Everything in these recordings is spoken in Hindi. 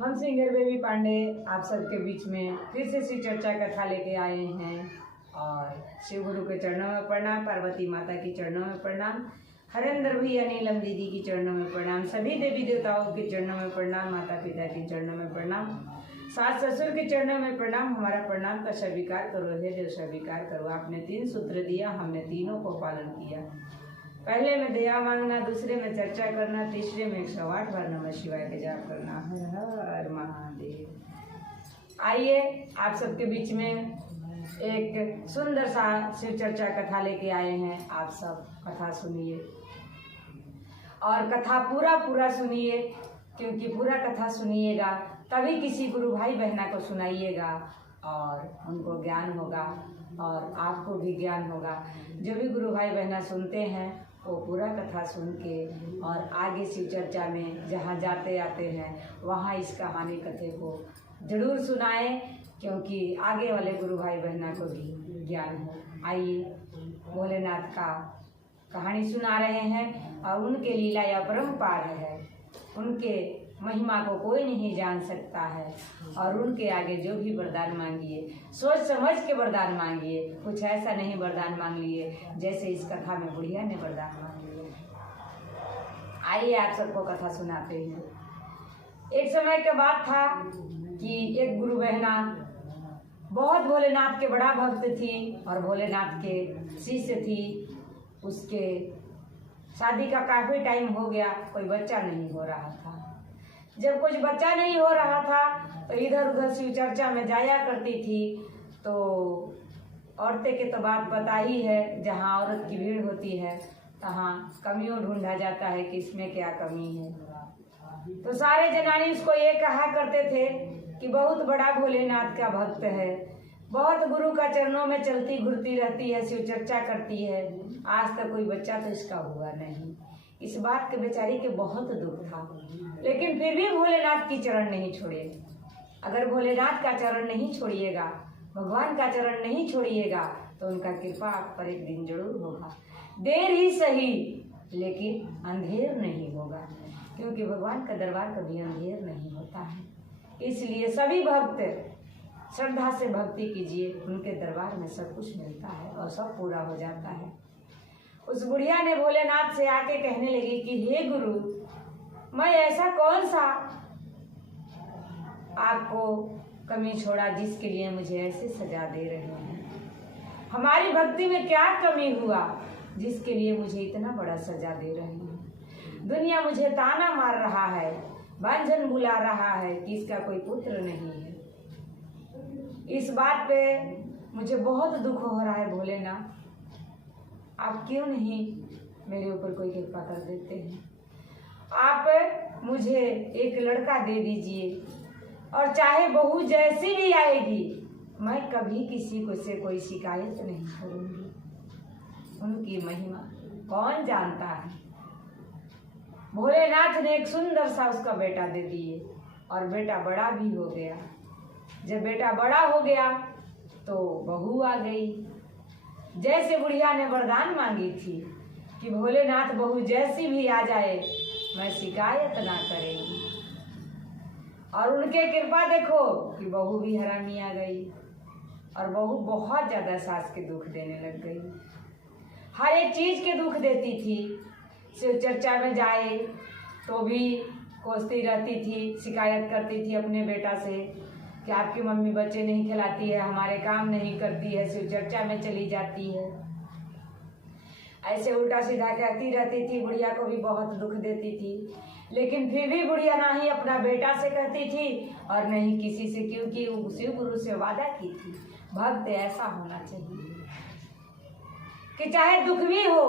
हम सिंगर बेबी पांडे आप सबके बीच में फिर से शिव चर्चा कथा लेके आए हैं। और शिव गुरु के चरणों में प्रणाम, पार्वती माता की चरणों में प्रणाम, हरेंद्र भैया नीलम दीदी की चरणों में प्रणाम, सभी देवी देवताओं के चरणों में प्रणाम, माता पिता के चरणों में प्रणाम, सास ससुर के चरणों में प्रणाम। हमारा प्रणाम का स्वीकार करो, हे देव स्वीकार करो। आपने 3 सूत्र दिया, हमने तीनों को पालन किया। पहले में दया मांगना, दूसरे में चर्चा करना, तीसरे में 108 बार नमः शिवाय के जाप करना। हर हर महादेव। आइए आप सबके बीच में एक सुंदर सा शिव चर्चा कथा लेके आए हैं। आप सब कथा सुनिए और कथा पूरा सुनिए, क्योंकि पूरा कथा सुनिएगा तभी किसी गुरु भाई बहना को सुनाइएगा और उनको ज्ञान होगा और आपको भी ज्ञान होगा। जो भी गुरु भाई बहना सुनते हैं वो पूरा कथा सुन के और आगे शिव चर्चा में जहाँ जाते आते हैं वहाँ इस कहानी कथे को जरूर सुनाएं, क्योंकि आगे वाले गुरु भाई बहना को भी ज्ञान हो। आइए भोलेनाथ का कहानी सुना रहे हैं और उनके लीला या परम्पार है। उनके महिमा को कोई नहीं जान सकता है और उनके आगे जो भी वरदान मांगिए सोच समझ के वरदान मांगिए। कुछ ऐसा नहीं वरदान मांग लिए जैसे इस कथा में बुढ़िया ने वरदान मांग लिए। आइए आप सबको कथा सुनाते हैं। एक समय की बात था कि एक गुरु बहना बहुत भोलेनाथ के बड़ा भक्त थी और भोलेनाथ के शिष्य थी। उसके शादी का काफी टाइम हो गया, कोई बच्चा नहीं हो रहा था। जब कुछ बच्चा नहीं हो रहा था तो इधर उधर शिव चर्चा में जाया करती थी। तो औरतें की तो बात पता ही है, जहाँ औरत की भीड़ होती है तहाँ कमियों ढूंढा जाता है कि इसमें क्या कमी है। तो सारे जनानी उसको ये कहा करते थे कि बहुत बड़ा भोलेनाथ का भक्त है, बहुत गुरु का चरणों में चलती घुरती रहती है, शिव चर्चा करती है, आज तक कोई बच्चा तो इसका हुआ नहीं। इस बात के बेचारी के बहुत दुख था, लेकिन फिर भी भोलेनाथ की चरण नहीं छोड़े। अगर भोलेनाथ का चरण नहीं छोड़िएगा, भगवान का चरण नहीं छोड़िएगा तो उनका कृपा आप पर एक दिन जरूर होगा। देर ही सही लेकिन अंधेर नहीं होगा, क्योंकि भगवान का दरबार कभी अंधेर नहीं होता है। इसलिए सभी भक्त श्रद्धा से भक्ति कीजिए, उनके दरबार में सब कुछ मिलता है और सब पूरा हो जाता है। उस बुढ़िया ने भोलेनाथ से आके कहने लगी कि हे गुरु, मैं ऐसा कौन सा आपको कमी छोड़ा जिसके लिए मुझे ऐसे सजा दे रहे हैं? हमारी भक्ति में क्या कमी हुआ जिसके लिए मुझे इतना बड़ा सजा दे रहे हैं? दुनिया मुझे ताना मार रहा है, बांझन बुला रहा है कि इसका कोई पुत्र नहीं है। इस बात पे मुझे बहुत दुख हो रहा है भोलेनाथ, आप क्यों नहीं मेरे ऊपर कोई कृपा कर देते हैं? आप मुझे एक लड़का दे दीजिए और चाहे बहू जैसी भी आएगी मैं कभी किसी को से कोई शिकायत नहीं करूँगी। उनकी महिमा कौन जानता है। भोलेनाथ ने एक सुंदर सा उसका बेटा दे दिए और बेटा बड़ा भी हो गया। जब बेटा बड़ा हो गया तो बहू आ गई। जैसे बुढ़िया ने वरदान मांगी थी कि भोलेनाथ बहू जैसी भी आ जाए मैं शिकायत ना करेंगी, और उनके कृपा देखो कि बहू भी हरामी आ गई और बहू बहुत ज़्यादा सास के दुख देने लग गई। हर एक चीज़ के दुख देती थी। शिव चर्चा में जाए तो भी कोसती रहती थी, शिकायत करती थी अपने बेटा से कि आपकी मम्मी बच्चे नहीं खिलाती है, हमारे काम नहीं करती है, शिव चर्चा में चली जाती है। ऐसे उल्टा सीधा कहती रहती थी, बुढ़िया को भी बहुत दुख देती थी। लेकिन फिर भी बुढ़िया ना ही अपना बेटा से कहती थी और न ही किसी से, क्योंकि वो शिव गुरु से वादा की थी। भक्त ऐसा होना चाहिए कि चाहे दुख भी हो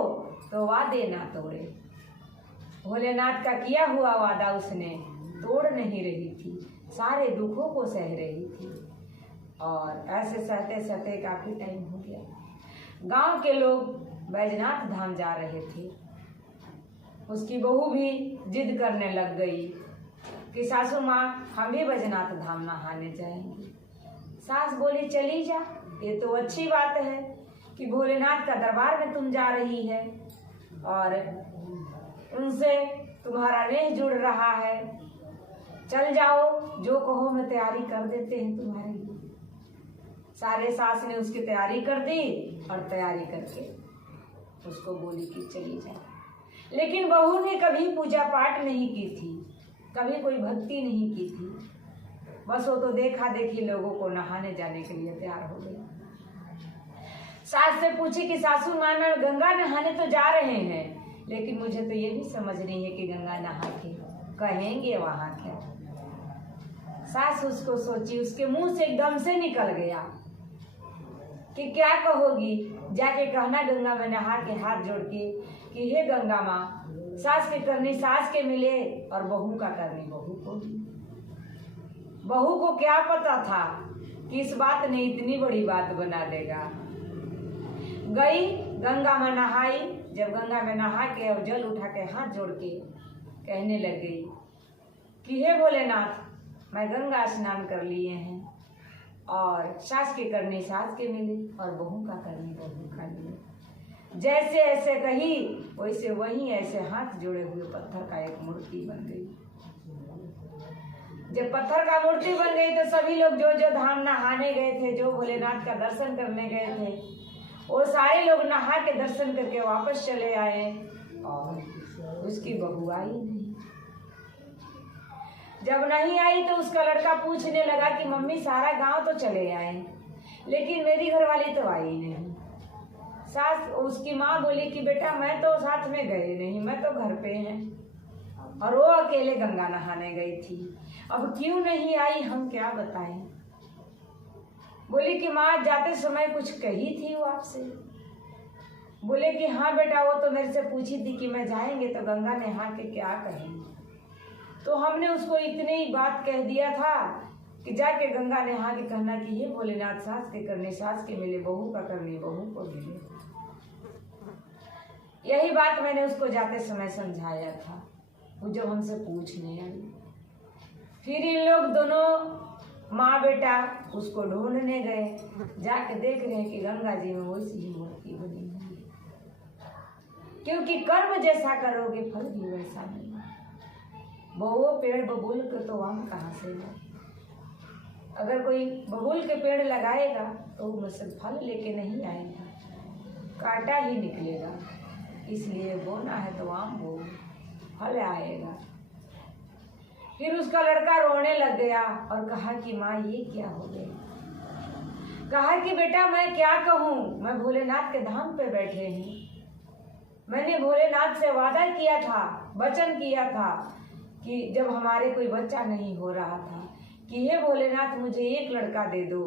तो वादे ना तोड़े। भोलेनाथ का किया हुआ वादा उसने तोड़ नहीं रही थी, सारे दुखों को सह रही थी। और ऐसे सहते सहते काफ़ी टाइम हो गया। गांव के लोग बैजनाथ धाम जा रहे थे। उसकी बहू भी जिद करने लग गई कि सासू माँ हम भी बैजनाथ धाम नहाने जाएंगे। सास बोली चली जा, ये तो अच्छी बात है कि भोलेनाथ का दरबार में तुम जा रही है और उनसे तुम्हारा नेह जुड़ रहा है। चल जाओ, जो कहो मैं तैयारी कर देते हैं तुम्हारे लिए। सारे सास ने उसकी तैयारी कर दी और तैयारी करके उसको बोली कि चली जाए। लेकिन बहू ने कभी पूजा पाठ नहीं की थी, कभी कोई भक्ति नहीं की थी। बस वो तो देखा देखी लोगों को नहाने जाने के लिए तैयार हो गई। सास से पूछी कि सासू माँ, मैं गंगा नहाने तो जा रहे हैं, लेकिन मुझे तो ये भी समझ नहीं है कि गंगा नहा के कहेंगे वहां क्या। सास उसको सोची, उसके मुंह से एकदम से निकल गया कि क्या कहोगी। जाके कहना गंगा में नहा के हाथ जोड़ के कि हे गंगा माँ, सास के करनी सास के मिले और बहू का करनी बहू को। बहू को क्या पता था कि इस बात ने इतनी बड़ी बात बना देगा। गई गंगा में नहाई। जब गंगा में नहा के और जल उठा के हाथ जोड़ के कहने लग गई कि हे भोलेनाथ, मैं गंगा स्नान कर लिए हैं और सास के करनी सास के मिले और बहू का करनी बहू का मिले। जैसे ऐसे कही वैसे वही ऐसे हाथ जोड़े हुए पत्थर का एक मूर्ति बन गई। जब पत्थर का मूर्ति बन गई तो सभी लोग जो जो धाम नहाने गए थे, जो भोलेनाथ का दर्शन करने गए थे, वो सारे लोग नहा के दर्शन करके वापस चले आए और उसकी बहू आई नहीं। जब नहीं आई तो उसका लड़का पूछने लगा कि मम्मी, सारा गांव तो चले आए लेकिन मेरी घरवाली तो आई नहीं। सास उसकी माँ बोली कि बेटा मैं तो साथ में गए नहीं, मैं तो घर पे हैं और वो अकेले गंगा नहाने गई थी, अब क्यों नहीं आई हम क्या बताएं। बोली कि माँ, जाते समय कुछ कही थी वो आपसे? बोले कि हाँ बेटा, वो तो मेरे से पूछी थी कि मैं जाएंगे तो गंगा नहा के क्या कहेंगे। तो हमने उसको इतनी ही बात कह दिया था कि जाके गंगा नहा के कहना कि ये भोलेनाथ, सास के करने सास के मिले, बहू का करने बहू को मिले। यही बात मैंने उसको जाते समय समझाया था, वो जब हमसे पूछने आई। फिर इन लोग दोनों माँ बेटा उसको ढूंढने गए। जाके देख रहे हैं कि गंगा जी में वैसी ही मूर्ति बनी हुई है, क्योंकि कर्म जैसा करोगे फल भी वैसा नहीं। बहु पेड़ बबूल के तो आम कहाँ से लाए। अगर कोई बबूल के पेड़ लगाएगा तो उसमें से फल लेके नहीं आएगा, कांटा ही निकलेगा। इसलिए बोना है तो आम बो, फल आएगा। फिर उसका लड़का रोने लग गया और कहा कि माँ, ये क्या हो गया। कहा कि बेटा मैं क्या कहूँ, मैं भोलेनाथ के धाम पे बैठे हैं। मैंने भोलेनाथ से वादा किया था, वचन किया था कि जब हमारे कोई बच्चा नहीं हो रहा था कि हे भोलेनाथ, मुझे एक लड़का दे दो,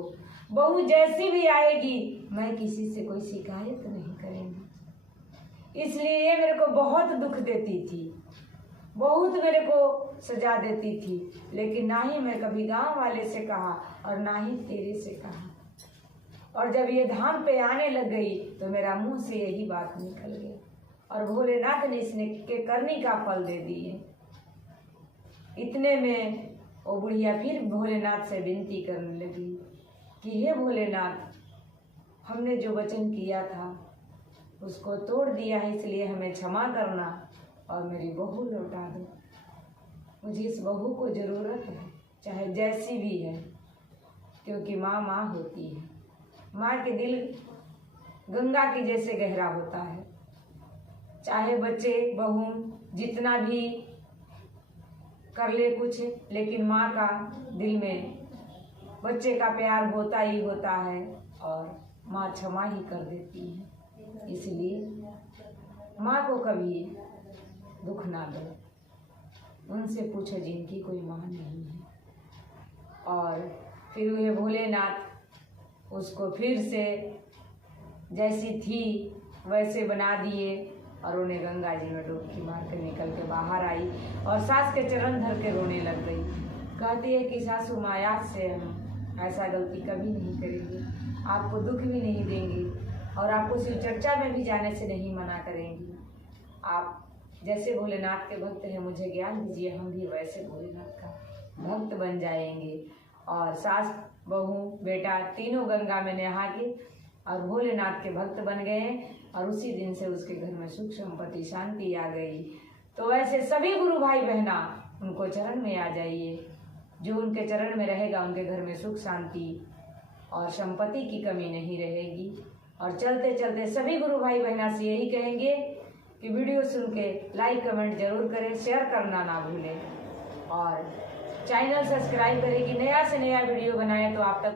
बहू जैसी भी आएगी मैं किसी से कोई शिकायत नहीं करेंगी। इसलिए ये मेरे को बहुत दुख देती थी, बहुत मेरे को सजा देती थी, लेकिन ना ही मैं कभी गांव वाले से कहा और ना ही तेरे से कहा। और जब ये धाम पे आने लग गई तो मेरा मुंह से यही बात निकल गई और भोलेनाथ ने इसने के करनी का फल दे दिए। इतने में वो बुढ़िया फिर भोलेनाथ से विनती करने लगी कि हे भोलेनाथ, हमने जो वचन किया था उसको तोड़ दिया है, इसलिए हमें क्षमा करना और मेरी बहू लौटा दो। मुझे इस बहू को ज़रूरत है, चाहे जैसी भी है, क्योंकि माँ माँ होती है। माँ के दिल गंगा के जैसे गहरा होता है। चाहे बच्चे बहू जितना भी कर ले कुछ, लेकिन माँ का दिल में बच्चे का प्यार होता ही होता है और माँ क्षमा ही कर देती है। इसलिए माँ को कभी दुख ना दो, उनसे पूछो जिनकी कोई माँ नहीं है। और फिर वे भोलेनाथ उसको फिर से जैसी थी वैसे बना दिए और उन्हें गंगा जी में डुबकी मार कर निकल के बाहर आई और सास के चरण धर के रोने लग गई। कहती है कि सासू माँ, आज से हम ऐसा गलती कभी नहीं करेंगे, आपको दुख भी नहीं देंगे और आपको शिव चर्चा में भी जाने से नहीं मना करेंगी। आप जैसे भोलेनाथ के भक्त हैं, मुझे ज्ञान दीजिए, हम भी वैसे भोलेनाथ का भक्त बन जाएंगे। और सास बहू बेटा तीनों गंगा में नहा के और भोलेनाथ के भक्त बन गए और उसी दिन से उसके घर में सुख संपत्ति शांति आ गई। तो वैसे सभी गुरु भाई बहना उनको चरण में आ जाइए जो उनके चरण में रहेगा उनके घर में सुख शांति और संपत्ति की कमी नहीं रहेगी। और चलते चलते सभी गुरु भाई बहना से यही कहेंगे कि वीडियो सुन के लाइक कमेंट जरूर करें, शेयर करना ना भूलें और चैनल सब्सक्राइब करें कि नया से नया वीडियो बनाए तो आप तक